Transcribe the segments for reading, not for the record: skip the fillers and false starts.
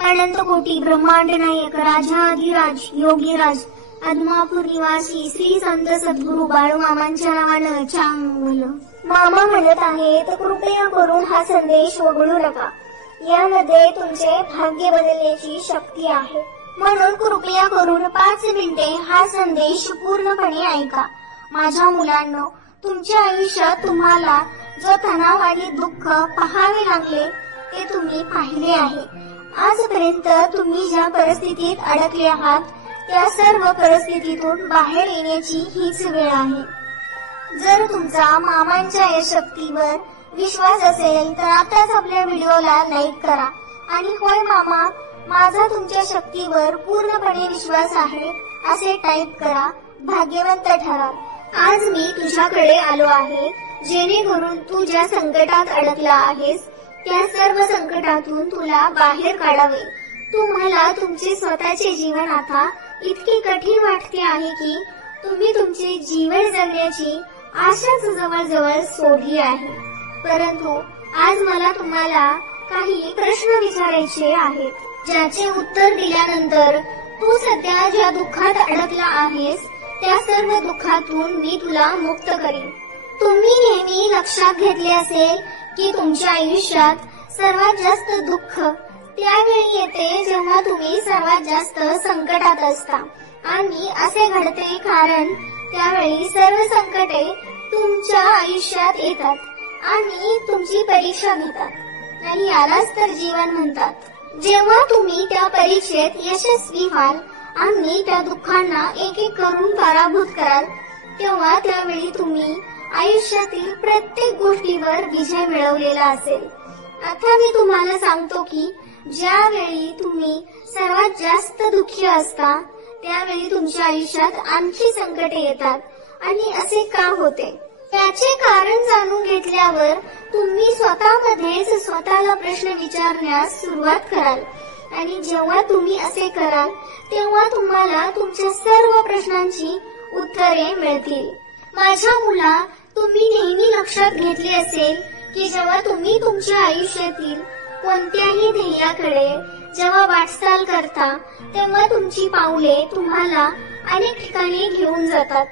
अनंत कोटी ब्रह्मांड नायक राजाधिराज योगीराज आदमापूर निवासी श्री संत सद्गुरू बाळूमामांच्या नावानं चांगलं. मामा म्हणत आहेत, कृपया करून हा संदेश वगळू नका. यामध्ये तुमचे भाग्य बदलण्याची शक्ती आहे. म्हणून कृपया करून 5 मिनिटे हा संदेश पूर्णपणे ऐका. माझ्या मुलांनो, तुमच्या आयुष्यात तुम्हाला जो तणाव आणि दुःख पाहावे लागले ते तुम्ही पाहिले आहे. आजपर्यंत तुम्ही ज्या परिस्थितीत अडकले आहात त्या सर्व परिस्थितीतून बाहेर येण्याची हीच वेळ आहे. जर तुमचा मामांच्या या शक्तीवर विश्वास असेल तर आताच आपल्या व्हिडिओला लाईक करा आणि होय मामा, माझा तुमच्या शक्तीवर पूर्णपणे विश्वास आहे असे टाईप करा. भाग्यवंत ठराल. आज मी तुझ्याकडे आलो आहे जेणेकरून तू ज्या संकटात अडकला आहेस त्या सर्व संकटातून तुला बाहेर काढावे. तुम्हाला तुमचे स्वतःचे जीवन आता इतके कठीण वाटते आहे की तुम्ही तुमचे जीवन जगण्याची आशाच जवळजवळ सोडली आहे. परंतु आज मला तुम्हाला काही प्रश्न विचारायचे आहेत, ज्याचे उत्तर दिल्यानंतर तू सध्या ज्या दुःखात अडकला आहेस त्या सर्व दुःखातून मी तुला मुक्त करीन. तुम्ही नेहमी लक्षात घेतले असेल की तुमच्या आयुष्यात सर्वात जास्त दुःख त्यावेळी येते जेव्हा तुम्ही सर्वात जास्त संकटात असता. आणि असे घडते कारण त्यावेळी सर्व संकटे तुमच्या आयुष्यात येतात आणि तुमची परीक्षा घेतात आणि यालाच तर जीवन म्हणतात. जेव्हा तुम्ही त्या परीक्षेत यशस्वी व्हाल आणि त्या दुःखांना एक एक करून पराभूत कराल तेव्हा त्यावेळी तुम्ही आयुष्यातील प्रत्येक गोष्टीवर विजय मिळवलेला असेल. आता मी तुम्हाला सांगतो की ज्यावेळी तुम्ही सर्वात जास्त दुःखी असता त्यावेळी तुमच्या आयुष्यात आणखी संकटे येतात. आणि असे का होते याचे कारण जाणून घेतल्यावर तुम्ही स्वतःमध्येच स्वतःला प्रश्न विचारण्यास सुरुवात कराल आणि जेव्हा तुम्ही असे कराल तेव्हा तुम्हाला तुमच्या सर्व प्रश्नांची उत्तरे मिळतील. माझ्या मुला, तुम्ही नेहमी लक्षात घेतले असेल की जेव्हा तुम्ही तुमच्या आयुष्यातील कोणत्याही ध्येयाकडे जेव्हा वाटचाल करता तेव्हा तुमची पावले तुम्हाला अनेक ठिकाणी घेऊन जातात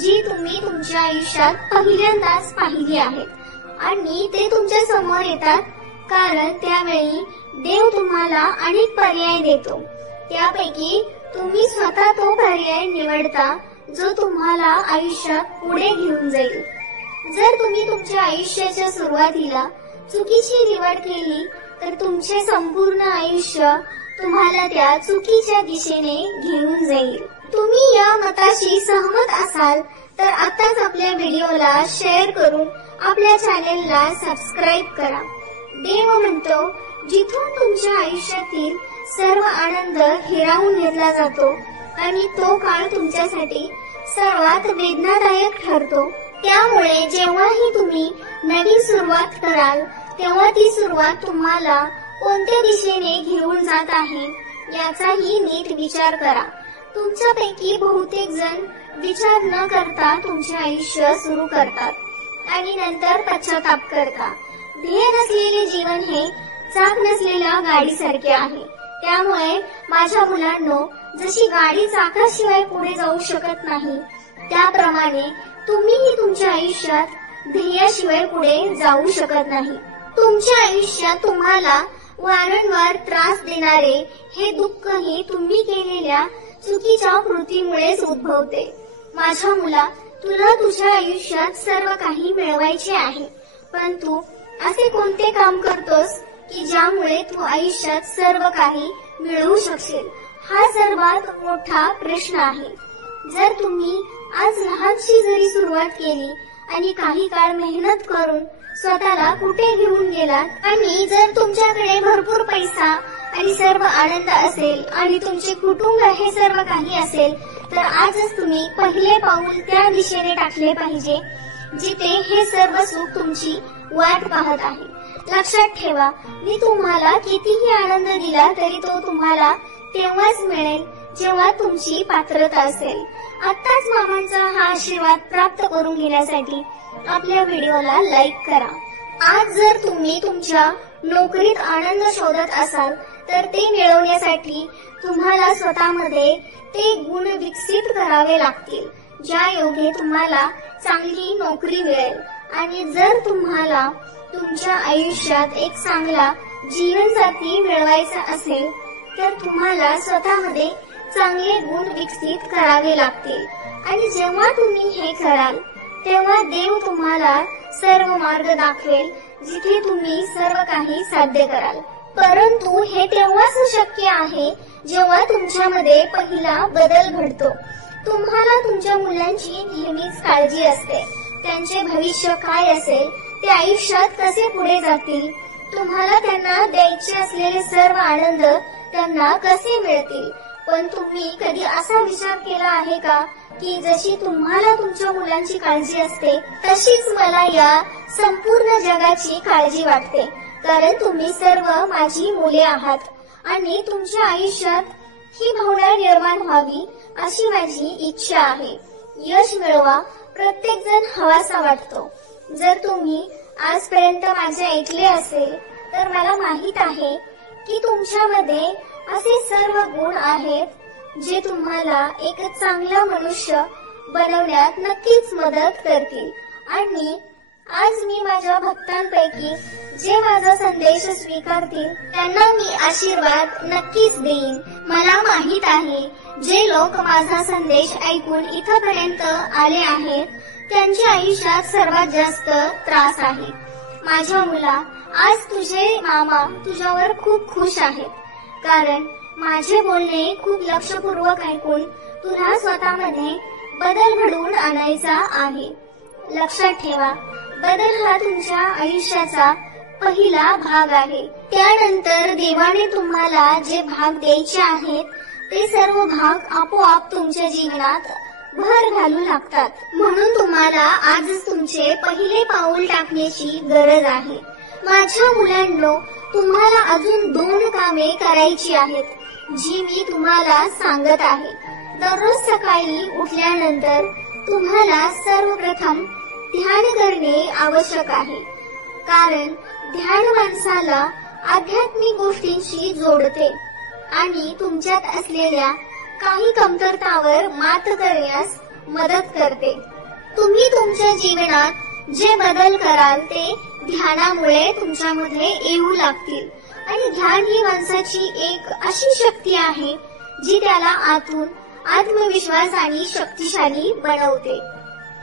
जी तुम्ही तुमच्या आयुष्यात पहिल्यांदाच पाहिली आहेत आणि ते तुमच्या समोर येतात कारण त्यावेळी देव तुम्हाला अनेक पर्याय देतो. त्यापैकी तुम्ही स्वतः तो पर्याय निवडता जो तुम्हाला आयुष्यात पुढे घेऊन जाईल. जर तुम्ही तुमच्या आयुष्याच्या सुरुवातीला चुकीची निवड केली तर तुमचे संपूर्ण आयुष्य तुम्हाला त्या चुकीच्या दिशेने घेऊन जाईल. तुम्ही या मताशी सहमत असाल तर आताच आपल्या व्हिडिओला शेअर करून आपल्या चॅनेलला सबस्क्राईब करा. देव म्हणतो, जिथून तुमच्या आयुष्यातील सर्व आनंद हिरावून घेतला जातो आणि तो काळ तुमच्यासाठी सर्वात वेदनादायक ठरतो. त्यामुळे जेव्हाही तुम्ही नवीन सुरुवात कराल तेव्हा ती सुरुवात तुम्हाला कोणत्या दिशेने घेऊन जात आहे याचाही नीट विचार करा. तुमच्यापैकी बहुतेक जण विचार न करता तुमचे आयुष्य सुरू करतात आणि नंतर पश्चाताप करता. ध्येय नसलेले जीवन हे चाक नसलेल्या गाडीसारखे आहे. त्यामुळे माझ्या मुलांनो, जशी गाडी चाकाशिवाय पुढे जाऊ शकत नाही त्याप्रमाणे तुम्हीही तुमच्या आयुष्यात ध्येयाशिवाय पुढे जाऊ शकत नाही. तुमच्या आयुष्यात तुम्हाला वारंवार त्रास देणारे हे दुःखही तुम्ही केलेल्या चुकीच्या कृतीमुळेच उद्भवते. माझ्या मुला, तुला तुझ्या आयुष्यात सर्व काही मिळवायचे आहे, पण तू असे कोणते काम करतोस की ज्यामुळे तू आयुष्यात सर्व काही मिळवू शकशील? हा सर्वात मोठा प्रश्न आहे. जर तुम्ही आज लहानशी जरी सुरुवात केली आणि काही काळ मेहनत करून स्वतःला कुठे घेऊन गेलात आणि जर तुमच्याकडे भरपूर पैसा आणि सर्व आनंद असेल आणि तुमचे कुटुंब हे सर्व काही असेल तर आजच तुम्ही पहिले पाऊल त्या दिशेने टाकले पाहिजे जिथे हे सर्व सुख तुमची वाट पाहत आहे. लक्षात ठेवा, मी तुम्हाला कितीही आनंद दिला तरी तो तुम्हाला तेव्हाच मिळेल जेव्हा तुमची पात्रता असेल. आताच मामांचा हा आशीर्वाद प्राप्त करून घेण्यासाठी आपल्या व्हिडिओला लाईक करा. आज जर तुम्ही तुमच्या नोकरीत आनंद शोधत असाल तर ते मिळवण्यासाठी तुम्हाला स्वतःमध्ये ते गुण विकसित करावे लागतील, ज्या योगे तुम्हाला चांगली नोकरी मिळेल. आणि जर तुम्हाला तुमच्या आयुष्यात एक चांगला जीवनसाथी मिळवायचा असेल तर तुम्हाला स्वतःमध्ये चांगले गुण विकसित करावे लागतील. आणि जेव्हा तुम्ही हे कराल तेव्हा देव तुम्हाला सर्व मार्ग दाखवेल जिथे तुम्ही सर्व काही साध्य कराल. परंतु हे तेव्हाच शक्य आहे जेव्हा तुमच्यामध्ये पहिला बदल घडतो. तुम्हाला तुमच्या मुलांची नेहमीच काळजी असते. त्यांचे भविष्य काय असेल, ते आयुष्यात कसे पुढे जातील, तुम्हाला त्यांना द्यायचे असलेले सर्व आनंद त्यांना कसे मिळतील. पण तुम्ही कधी असा विचार केला आहे का की जशी तुम्हाला तुमच्या मुलांची काळजी असते तशीच मला या संपूर्ण जगाची काळजी वाटते, कारण तुम्ही सर्व माझी मुले आहात आणि तुमच्या आयुष्यात ही भावना निर्माण व्हावी अशी माझी इच्छा आहे. यश मिळवा प्रत्येक जण हवासा वाटतो. जर तुम्ही आजपर्यंत माझे ऐकले असेल तर मला माहित आहे की तुमच्यामध्ये असे सर्व गुण आहेत जे तुम्हाला एक चांगला मनुष्य बनवण्यात नक्कीच मदत करतील. आणि आज मी माझ्या भक्तांपैकी जे माझा संदेश स्वीकारतील त्यांना मी आशीर्वाद नक्कीच देईन. मला माहित आहे जे लोक माझा संदेश ऐकून इथपर्यंत आले आहेत त्यांच्या आयुष्यात सर्वात जास्त त्रास आहे. माझ्या मुला, आज तुझे मामा तुझ्यावर खूप खुश आहेत, कारण माझे बोलणे खूप लक्षपूर्वक ऐकून तुला स्वतःमध्ये बदल घडवून आणायचा आहे. लक्षात ठेवा, बदल हा तुमच्या आयुष्याचा पहिला भाग आहे. त्यानंतर देवाने तुम्हाला जे भाग द्यायचे आहेत ते सर्व भाग आपोआप तुमच्या जीवनात भर घालू लागतात. म्हणून तुम्हाला आजच तुमचे पहिले पाऊल टाकण्याची गरज आहे. माझ्या मुलांनो, तुम्हाला अजून 2 कामे करायची आहेत जी मी तुम्हाला सांगत आहे. दररोज सकाळी उठल्यानंतर तुम्हाला सर्वप्रथम ध्यान करणे आवश्यक आहे, कारण ध्यान माणसाला आध्यात्मिक गोष्टींशी जोडते आणि तुमच्यात असलेल्या काही कमतरतावर मात करण्यास मदत करते. तुम्ही तुमच्या जीवनात जे बदल कराल ते ध्यानामुळे तुमच्यामध्ये येऊ लागतील. आणि ध्यान ही माणसाची एक अशी शक्ती आहे जी त्याला आतून आत्मविश्वास आणि शक्तिशाली बनवते.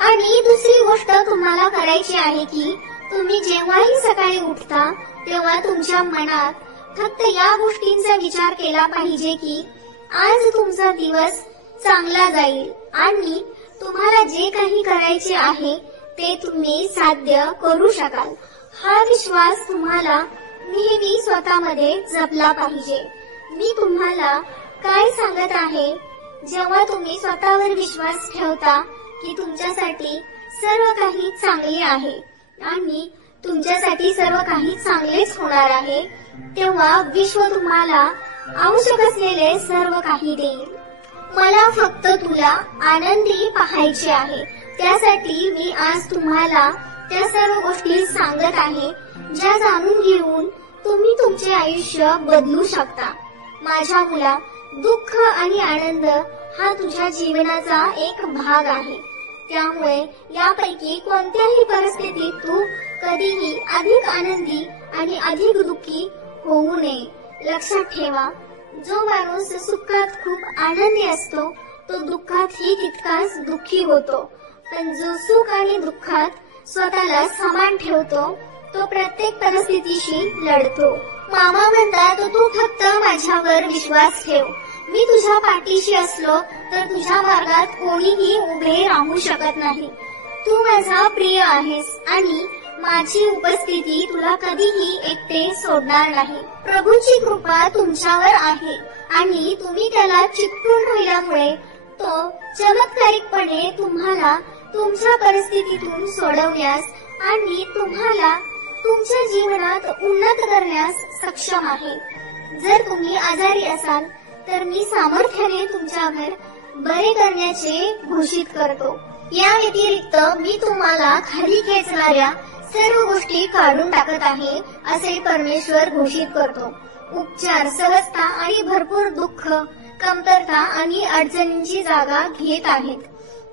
आणि दुसरी गोष्ट तुम्हाला करायची आहे की तुम्ही जेव्हाही सकाळी उठता तेव्हा तुमच्या मनात फक्त या गोष्टींचा विचार केला पाहिजे की आज तुमचा दिवस चांगला जाईल आणि तुम्हाला जे काही करायचे आहे ते तुम्ही साध्य करू शकाल. हा विश्वास तुम्हाला नेहमी स्वतःमध्ये जपला पाहिजे. मी तुम्हाला काय सांगत आहे, जेव्हा तुम्ही स्वतःवर विश्वास ठेवता की तुमच्यासाठी सर्व काही चांगले आहे आणि तुमच्यासाठी सर्व काही चांगलेच होणार आहे, तेव्हा विश्व तुम्हाला आवश्यक असलेले सर्व काही देईल. मला फक्त तुला आनंदी पाहायचे आहे. त्यासाठी मी आज तुम्हाला त्या सर्व गोष्टी सांगत आहे ज्या जाणून घेऊन तुम्ही तुमचे आयुष्य बदलू शकता. माझ्या मुला, दुःख आणि आनंद हा तुझ्या जीवनाचा एक भाग आहे. त्यामुळे यापैकी कोणत्याही परिस्थितीत तू कधीही अधिक आनंदी आणि अधिक दुःखी होऊ नये. लक्षात ठेवा, जो माणूस सुखात खूप आनंदी असतो तो दुःखातही तितकाच दुःखी होतो, पण जो सुख आणि दुःखात स्वतःला समान ठेवतो तो प्रत्येक परिस्थितीशी लढतो. मामा म्हणतात, तू फक्त माझ्यावर विश्वास ठेव. मी तुझ्या पाठीशी असलो तर तुझ्या मार्गात कोणीही उभे राहू शकत नाही. तू माझा प्रिय आहेस आणि माझी उपस्थिती तुला कधीही एकटे सोडणार नाही. प्रभूची कृपा तुमच्यावर आहे आणि तुम्ही त्याला चिकटून राहिल्यामुळे तो चमत्कारिकपणे तुम्हाला तुमच्या परिस्थितीतून सोडवण्यास आणि तुम्हाला तुमच्या जीवनात उन्नत करण्यास सक्षम आहे. जर तुम्ही आजारी असाल तर मी सामर्थ्याने तुमच्यावर बरे करण्याचे घोषित करतो. या व्यतिरिक्त मी तुम्हाला खाली खेचणाऱ्या सर्व गोष्टी काढून टाकत आहे असे परमेश्वर घोषित करतो. उपचार सहजता आणि भरपूर दुःख, कमतरता आणि अडचणींची जागा घेत आहेत.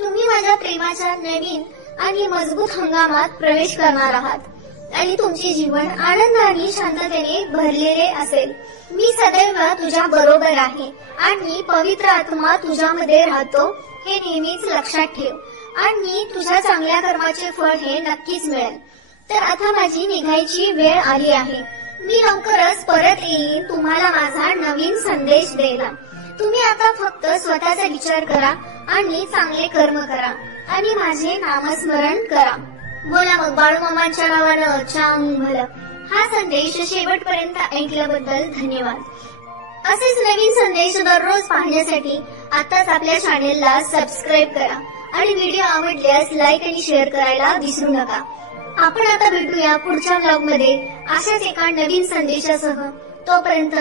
तुम्ही माझ्या प्रेमाच्या नवीन आणि मजबूत हंगामात प्रवेश करणार आहात आणि तुमचे जीवन आनंद आणि शांततेने भरलेले असेल. मी सदैव तुझ्या बरोबर आहे आणि पवित्र आत्मा तुझ्यामध्ये राहतो हे नेहमीच लक्षात ठेव आणि तुझ्या चांगल्या कर्माचे फळ हे नक्कीच मिळेल. तर आता माझी निघायची वेळ आली आहे. मी लवकरच परत येईन तुम्हाला माझा नवीन संदेश द्यायला. तुम्ही आता फक्त स्वतःचा विचार करा आणि चांगले कर्म करा आणि माझे नामस्मरण करा. बोला मग बाळूमामांच्या नावानं चांग भलं. हा संदेश शेवटपर्यंत ऐकल्याबद्दल धन्यवाद. असेच नवीन संदेश दररोज पाहण्यासाठी आताच आपल्या चॅनेलला सबस्क्राईब करा आणि व्हिडिओ आवडल्यास लाईक आणि शेअर करायला विसरू नका. आपण आता भेटूया पुढच्या व्लॉग मध्ये अशाच एका नवीन संदेशासह. तोपर्यंत